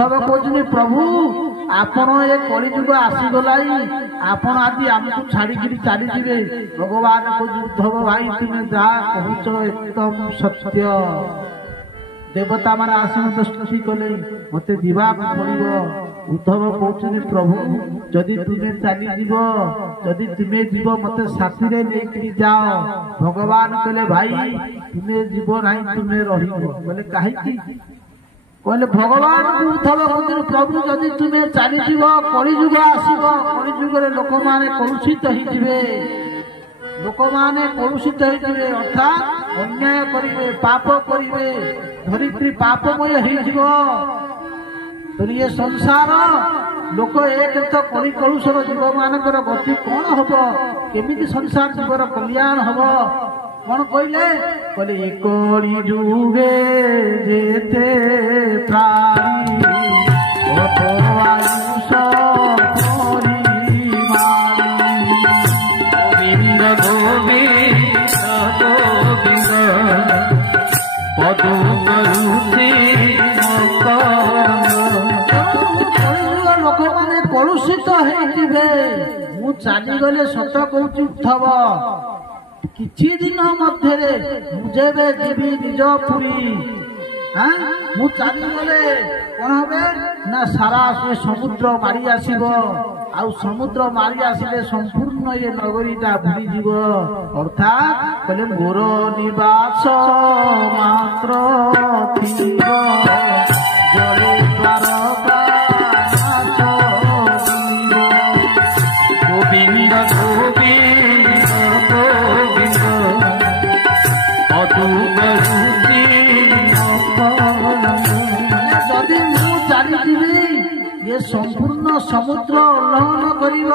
उद्धव कहते प्रभु आपण ये कलिजुग आसीगला आपण आदि आमको छाड़ी चली भगवान को उद्धव भाई तुम्हें जहाँ कहूच एकदम सत्य देवता मान आसी मत स्तुति कले मत जीवा पड़ो उद्धव कहते प्रभु जदि तुम्हें चली जीव जदि तुम्हें जीव मत साथी लेकिन जाओ भगवान कहले भाई तुम्हें जीव ना तुम्हें रही कहीं कहले भगवान उद्धव कहते प्रभु जदि तुम्हें चली जीव कलिजुग आसब कलिजुग लोक मैंने कलुषित होते लोक मैंने कलुषित होते अर्थात अन्याय करेंगे पाप करेंगे धरित्री पापमय हो ये संसार लोक एक तो कली कलुषर जीव मानकर गति कौन हम केमी संसार जीवर कल्याण हम कौन कहले कली जुगे जेते प्राणी लोक मैंने कलुषित हो चलीगले सत कहूँ उद्धव किछि दिन मध्य मुझे जीवी निज पुरी मु चलीगले कौन हे ना सारा से समुद्र मारी आसब आ समुद्र मारी आसिले संपूर्ण ये नगरीटा भूलीज अर्थात कहले मोर निवास मात्र जले गोविंद गोविंद गोविंद जदि मु चली ये संपूर्ण समुद्र उल्लंघन करिव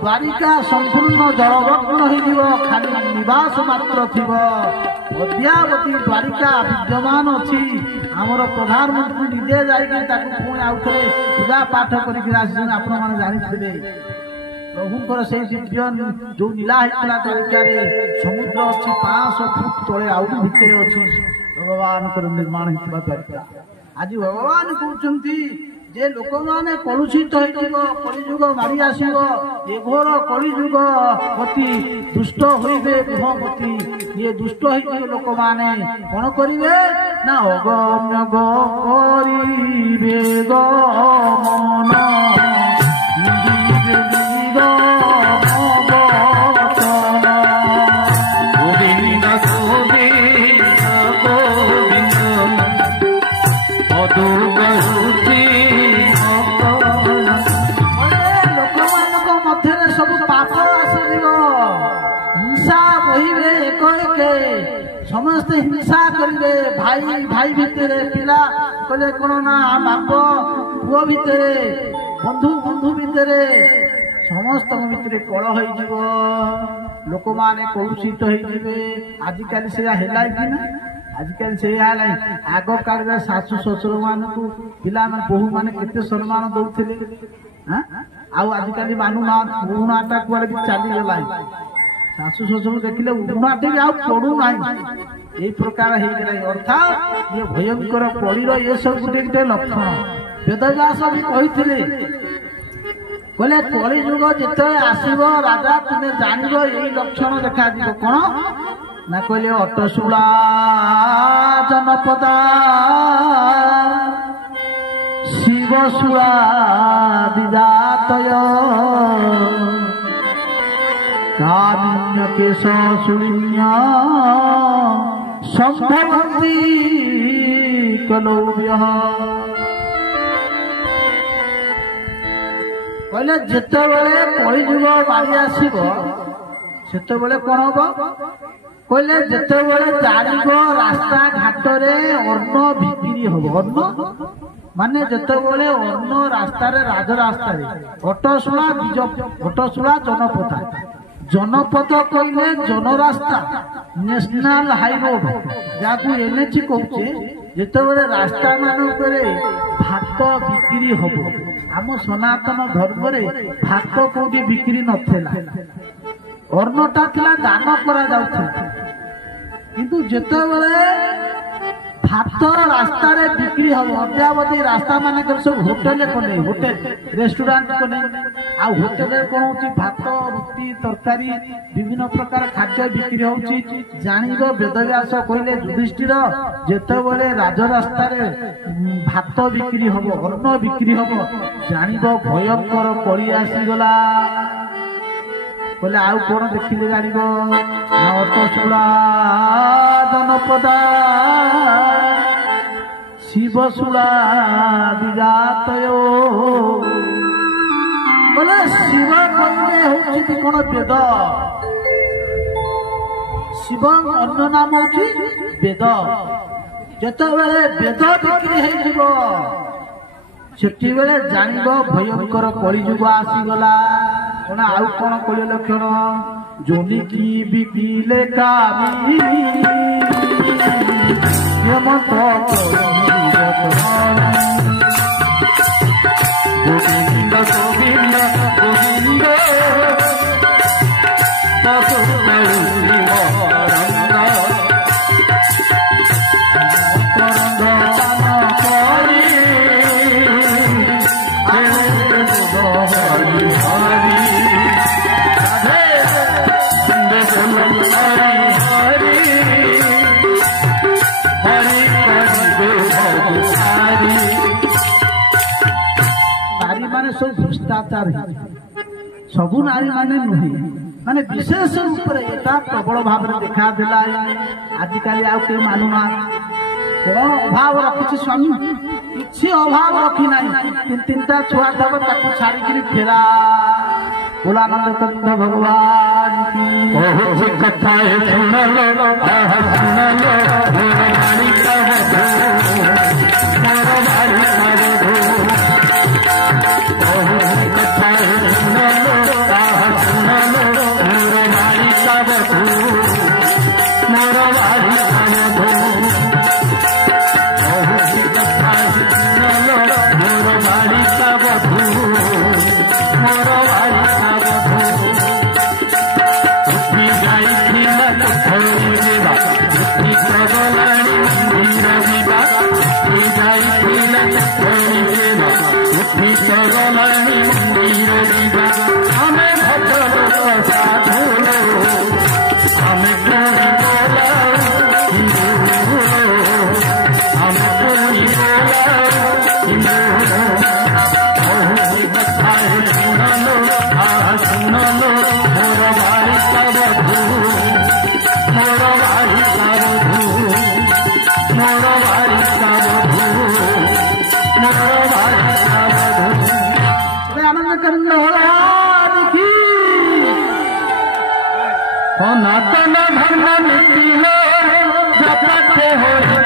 द्वारिका संपूर्ण जलमग्न हो खाली निवास मात्र थिव अद्यावती द्वारिका विद्यमान अच्छी आमर प्रधानमंत्री निजे जाइए पुणी आउ थे पूजा पाठ कर आपण मैंने जानी प्रभुंर से दिव्य जो नीला होता द्वारिका समुद्र अच्छी 500 फुट तले आउट भितर अच्छी भगवान निर्माण होता द्वारिका आज भगवान कहते जे लोक मैंने कलुषित कलिजुग मारी आसब ये घोर कलिजुग गति दुष्ट होइबे गति ये दुष्ट हो लोक मैंने कौन करेंगे ना अगम्य करिबे गमन समस्ते हिंसा करेंगे भाई भाई भितर पिला कले कौन ना बाप पुओ भितर बंधु बंधु भितर समस्त भितर कलह हो लोक मैंने कलुषित होते आजिकल से आजिकल से आग काल शाशु शशुर मान पिला बोहू मैंने केते सम्मान दौले आजिकल मानुना पुराणाटा कुआड़े भी चलीगला शाशु शशुर देखिले उड़ाटे भी पड़ूना यही प्रकार अर्थात ये भयंकर पड़ीर ये सब गोटे गोटे लक्षण वेदव्यास भी कहते कहले कलिजुग जिते आसब राजा तुम्हें जान यही लक्षण देखा कौन ना कहले अटशूला जनपदा शिवशूला दिजातय कारुण्य केश शून्य संभवन्ति कलौव्य कहले जिते बड़े कलिजुग मारी आसब सेते बड़े कौन हम कहले जिते बड़े चारिग रास्ता घाट अन्न बिक्री हम अन्न माने जिते बड़े अन्न रास्ता राजरास्ता अटशूला जनपथा जनपथ कहले जनरास्ता नेशनल हाईरोड जहाँ एनएच कहचे जिते बड़े रास्ता मानक भात बिक्री हम आम सनातन धर्म भात कौटी बिक्री नथिला अन्नटा थिला दान करा जाउथिला किंतु जेते बड़े भात रास्ता बिक्री हम अद्यावधि रास्ता मान सब होटेल कले होटेल रेस्टोरेंट कले आ होटेल कौन हो भात रुटी तरकारी विभिन्न प्रकार खाद्य बिक्री होची जानिब वेदव्यास कहले युधिष्ठिर जेतेबेले राजरास्ता भात बिक्री हम अन्न बिक्री हम जानिब भयंकर कली आसीगला बोले आउ कौन देखिले जानिब नटशूला जनपदा शिवशूला विजातय बोले शिव कहले होची कौन वेद शिव अन्य नाम होची वेद जेतेबेले वेद बिक्री हेजिबो सेठी बेले जानिब भयंकर कलिजुग आसीगला कौन आउ कौन कलि लक्षण जोनी की बिकिले कामी हेमंत गोविंद गोविंद गोविंद सब भ्रष्टाचार सबू नारी माने नुहे माने विशेष रूप प्रबल भाव देखा देला आजिकल आउ के मानुना कौन अभाव रखी स्वामी किसी अभाव रखी ना तीन तीनटा छुआ दब ताकू छाड़ी फेरा बोलानंद कंद भगवान की कथा सनातन धर्म नीति हो जपते हो